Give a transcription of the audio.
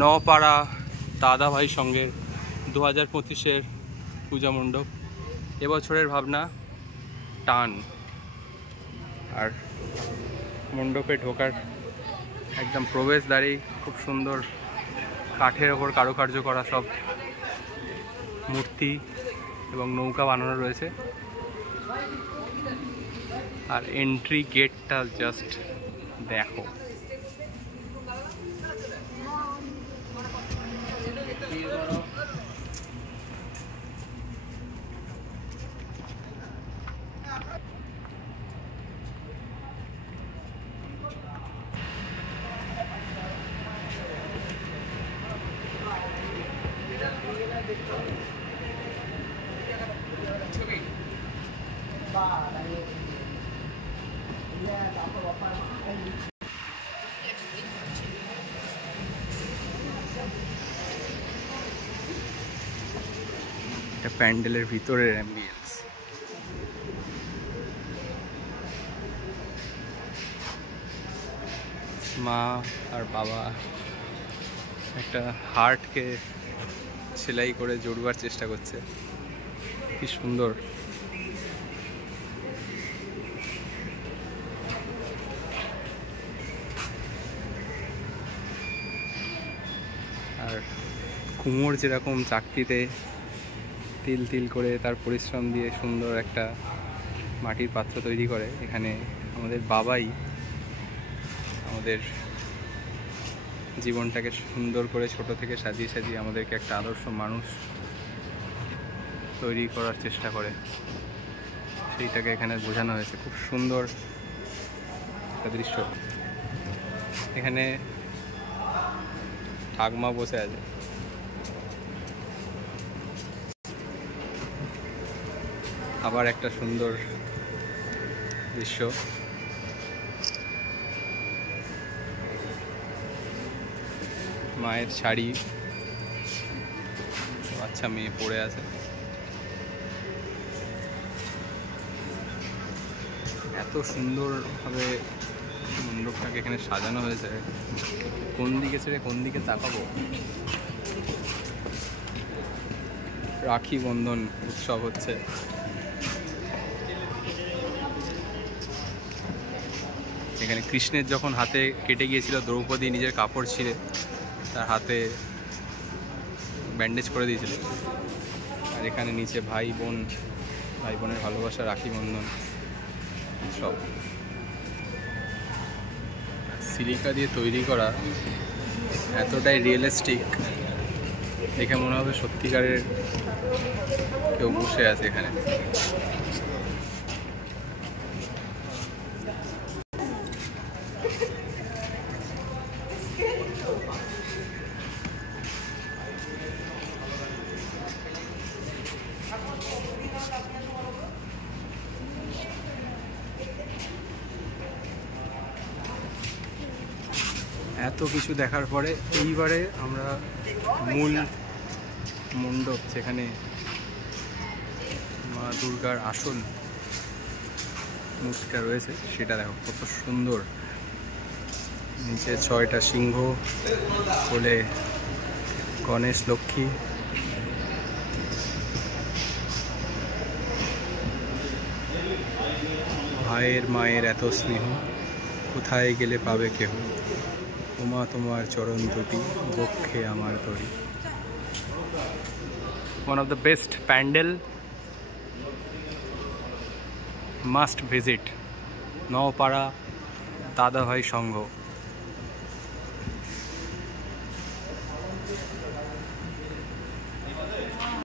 নওপাড়া দাদাভাই সঙ্গের 2025-এর পূজা মণ্ডপ। এবছরের ভাবনা টান। আর মণ্ডপে ঢোকার একদম প্রবেশদ্বারেই খুব সুন্দর কাঠের ওপর কারুকার্য করা সব মূর্তি এবং নৌকা বানানো রয়েছে। আর এন্ট্রি গেটটা জাস্ট দেখো, এটা প্যান্ডেলের ভিতরের অ্যাম্বিয়েন্স। মা আর বাবা একটা হার্টকে সেলাই করে জড়বার চেষ্টা করছে, কি সুন্দর। আর কুমোর যেরকম চাকতিতে তিল তিল করে তার পরিশ্রম দিয়ে সুন্দর একটা মাটির পাত্র তৈরি করে, এখানে আমাদের বাবাই আমাদের জীবনটাকে সুন্দর করে ছোট থেকে সাজিয়ে সাজিয়ে আমাদেরকে একটা আদর্শ মানুষ তৈরি করার চেষ্টা করে, সেইটাকে এখানে বোঝানো হয়েছে। খুব সুন্দর একটা দৃশ্য। এখানে ঠাকমা বসে আছে। আবার একটা সুন্দর দৃশ্য। মায়ের শাড়ি, বাচ্চা মেয়ে পড়ে আছে। এত সুন্দরভাবে মণ্ডপটাকে এখানে সাজানো হয়েছে, কোন দিকে ছেড়ে কোন দিকে তাকাবো। রাখি বন্ধন উৎসব হচ্ছে। এখানে কৃষ্ণের যখন হাতে কেটে গিয়েছিল, দ্রৌপদী নিজের কাপড় ছিঁড়ে তার হাতে ব্যান্ডেজ করে দিয়েছিল। আর এখানে নিচে ভাই বোনের ভালোবাসা, রাখি বন্ধন উৎসব। সিলিকা দিয়ে তৈরি করা, এতটাই রিয়েলিস্টিক, দেখে মনে হবে সত্যিকারের কেউ বসে আছে এখানে। এত কিছু দেখার পরে এইবারে আমরা মূল মণ্ডপ, যেখানে মা দুর্গার আসল মূর্তিটা রয়েছে, সেটা দেখো কত সুন্দর। নিচে 6টা সিংহ, কোলে গণেশ, লক্ষ্মী। ভাইয়ের মায়ের এত স্নেহ, কোথায় গেলে পাবে কেহ, ওমা তোমার চরণ দুটি, বক্ষে আমার তরি। One of the best pandal must visit, Naopara দাদাভাই সংঘ।